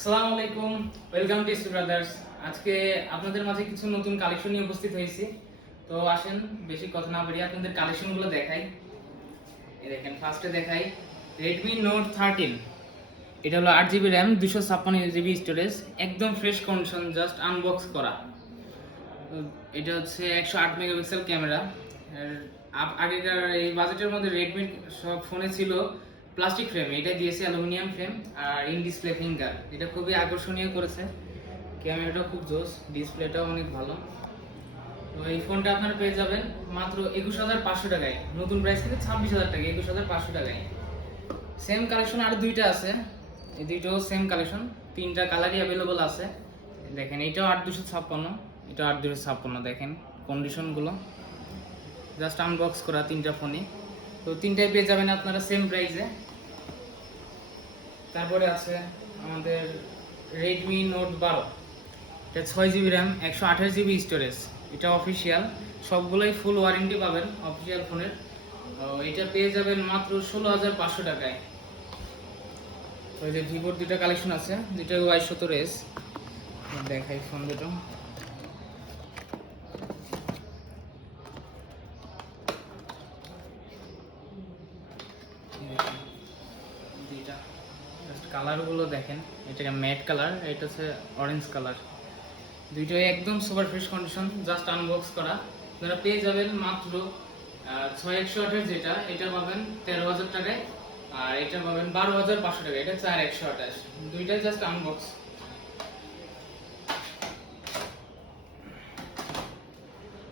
আসসালামু আলাইকুম welcome to brothers আজকে আপনাদের মাঝে কিছু নতুন কালেকশন নিয়ে উপস্থিত হয়েছি। তো আসেন, বেশি কথা না বাড়িয়ে আপনাদের কালেকশনগুলো দেখাই। এই দেখেন ফার্স্টে দেখাই রেডমি নোট থার্টিন এটা হলো আট জিবি র্যাম দুশো ছাপ্পান্ন জিবি স্টোরেজ একদম ফ্রেশ কন্ডিশন জাস্ট আনবক্স করা। এটা হচ্ছে একশো আট মেগাপিক্সেল ক্যামেরা আগেকার এই বাজেটের মধ্যে রেডমি সব ফোনে ছিল। প্লাস্টিক ফ্রেম এটা দিয়েছে অ্যালুমিনিয়াম ফ্রেম আর ইন ডিসপ্লে ফিঙ্গার এটা খুবই আকর্ষণীয় করেছে। ক্যামেরাটা খুব জোস ডিসপ্লেটাও অনেক ভালো। তো এই ফোনটা আপনারা পেয়ে যাবেন মাত্র একুশ হাজার পাঁচশো টাকায়। নতুন প্রাইস থেকে ছাব্বিশ হাজার টাকা একুশ হাজার পাঁচশো টাকায়। সেম কালেকশন আর দুইটা আছে। এই দুইটাও সেম কালেকশন তিনটা কালারই অ্যাভেলেবল আছে। দেখেন, এটাও আট দুশো ছাপ্পান্ন। এটা আট দুশো ছাপ্পান্ন, দেখেন কন্ডিশনগুলো জাস্ট আনবক্স করা তিনটা ফোনে তো তিনটাই পেয়ে যাবেন আপনারা সেম প্রাইসে তারপরে আছে আমাদের রেডমি নোট বারো। এটা ছয় জিবি র্যাম একশো আঠাশ জিবি স্টোরেজ এটা অফিসিয়াল সবগুলোই ফুল ওয়ারেন্টি পাবেন অফিসিয়াল ফোনের এটা পেয়ে যাবেন মাত্র ষোলো হাজার পাঁচশো টাকায়। ওই যে ভিভোর দুইটা কালেকশন আছে, দুইটা ওয়াই সত্তর এস দেখাই ফোন দুটো। দুইটা। কালারগুলো দেখেন। এটা ম্যাট কালার এটা হচ্ছে অরেঞ্জ কালার দুইটাই একদম super fresh condition just unbox করা। আপনারা পেয়ে যাবেন মাত্র ছয় একশো আঠাশ যেটা, এটা পাবেন তেরো হাজার টাকায়, আর এটা পাবেন বারো হাজার পাঁচশো টাকা এটা চার একশো আঠাশ। দুইটাই জাস্ট আনবক্স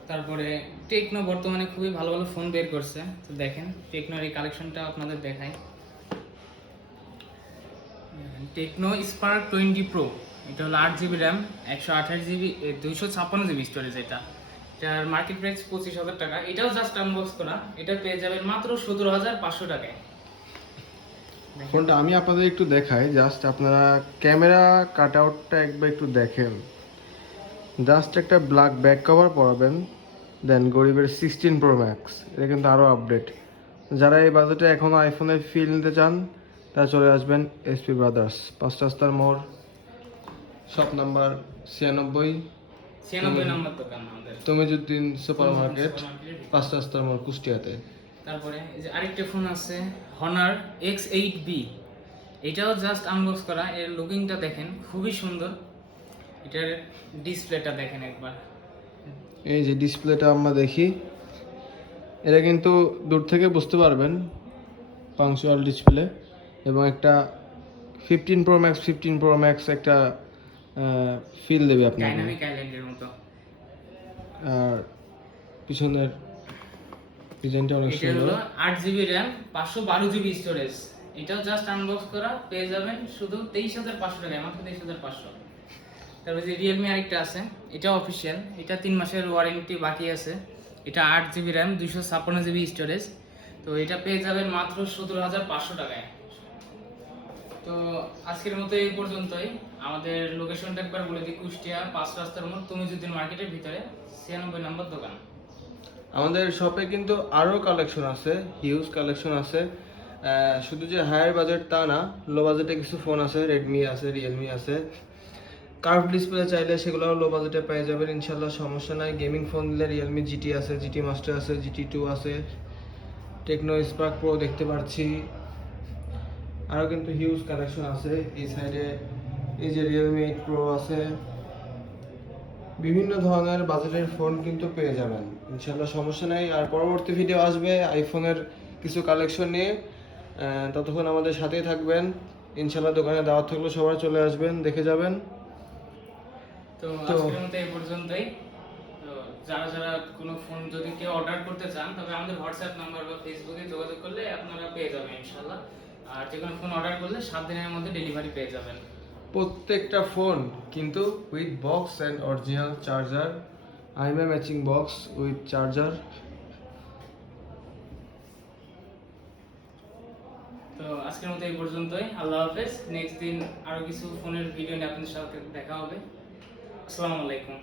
তারপরে টেকনো বর্তমানে খুবই ভালো ভালো ফোন বের করছে। তো দেখেন, টেকনোর এই কালেকশনটা আপনাদের দেখাই। টেকনো স্পার্ক টোয়েন্টি প্রো এটা হলো আট জিবি র্যাম একশো আঠাশ জিবি দুইশো ছাপ্পান্ন জিবি স্টোরেজ এটা। এটার মার্কেট প্রাইস পঁচিশ হাজার টাকা। এটাও জাস্ট আনবক্স করা। এটা পেয়ে যাবেন মাত্র সতেরো হাজার পাঁচশো টাকায়। ফোনটা আমি আপনাদের একটু দেখাই। জাস্ট আপনারা ক্যামেরা কাট আউটটা একবার একটু দেখেন। জাস্ট একটা ব্ল্যাক ব্যাক কভার পরাবেন। দেন গরিবের সিক্সটিন প্রো ম্যাক্স এটা কিন্তু আরও আপডেট যারা এই বাজেটে এখনও আইফোনের ফিল নিতে চান তারা চলে আসবেন এসপি ব্রাদার্স পাঁচটা রাস্তার মোড় শপ নাম্বার ছিয়ানব্বই ছিয়ানব্বই নম্বর দোকান আমাদের। তমিজুদ্দিন সুপার মার্কেট পাঁচটা রাস্তার মোড় কুষ্টিয়াতে। তারপরে এই যে আরেকটা ফোন আছে হনার এক্স এইট বি এটাও জাস্ট আনবক্স করা এর লুকিংটা দেখেন খুবই সুন্দর। এটার ডিসপ্লেটা দেখেন একবার। এই যে ডিসপ্লেটা আমরা দেখি। এটা কিন্তু দূর থেকে বুঝতে পারবেন পাংচুয়াল ডিসপ্লে এবং একটা fifteen pro max fifteen pro max একটা ফিল দেবে আপনাকে। মতো। আর পিছনের ডিজাইনটা অনেক সুন্দর। আট জিবি র্যাম পাঁচশো বারো জিবি স্টোরেজ এটাও জাস্ট আনবক্স করা পেয়ে যাবেন শুধু তেইশ হাজার পাঁচশো টাকায় মাত্র তেইশ হাজার পাঁচশো। তারপরে যে রিয়েলমি আরেকটা আছে এটা অফিসিয়াল এটা তিন মাসের ওয়ারেন্টি বাকি আছে। এটা আট জিবি র্যাম দুইশো ছাপ্পান্ন জিবি স্টোরেজ তো এটা পেয়ে যাবেন মাত্র সতেরো হাজার পাঁচশো টাকায়। তো আজকের মতো এই পর্যন্তই। আমাদের লোকেশনটা একবার বলে দিই, কুষ্টিয়া, পাঁচ রাস্তার মোড়, তুমিজুদ্দিন মার্কেটের ভিতরে, ছিয়ানব্বই নম্বর দোকান। আমাদের শপে কিন্তু আরও কালেকশন আছে হিউজ কালেকশন আছে। শুধু যে হায়ার বাজেট তা না লো বাজেটে কিছু ফোন আছে রেডমি আছে রিয়েলমি আছে। কার্ভ ডিসপ্লে চাইলে সেগুলো লো বাজেটে পেয়ে যাবেন ইনশাল্লাহ সমস্যা নাই। গেমিং ফোন দিলে রিয়েলমি জিটি আছে জিটি মাস্টার আছে জিটি টু আছে। টেকনো স্পার্ক প্রো দেখতে পাচ্ছি আরও কিন্তু হিউজ কালেকশন আছে। এই সাইডে এই যে রিয়েলমি এইট প্রো আছে। বিভিন্ন ধরনের বাজেটের ফোন কিন্তু পেয়ে যাবেন। ইনশাল্লাহ সমস্যা নেই। আর পরবর্তী ভিডিও আসবে আইফোনের কিছু কালেকশন নিয়ে। ততক্ষণ আমাদের সাথেই থাকবেন। ইনশাল্লাহ দোকানে দাওয়াত থাকলে সবাই চলে আসবেন দেখে যাবেন। তো এই পর্যন্তই। যারা যারা কোনো ফোন যদি কেউ অর্ডার করতে চান তবে আমাদের হোয়াটসঅ্যাপ নাম্বার বা ফেসবুকে যোগাযোগ করলে আপনারা পেয়ে যাবেন ইনশাল্লাহ আর যে কোনো ফোন অর্ডার করলে সাত দিনের মধ্যে ডেলিভারি পেয়ে যাবেন। প্রত্যেকটা ফোন কিন্তু with box and original charger IMEI matching box with charger তো আজকের মতো এই পর্যন্তই। আল্লাহ হাফেজ। নেক্সট দিন আরও কিছু ফোনের ভিডিও নিয়ে আপনাদের সাথে দেখা হবে। আসসালামু আলাইকুম।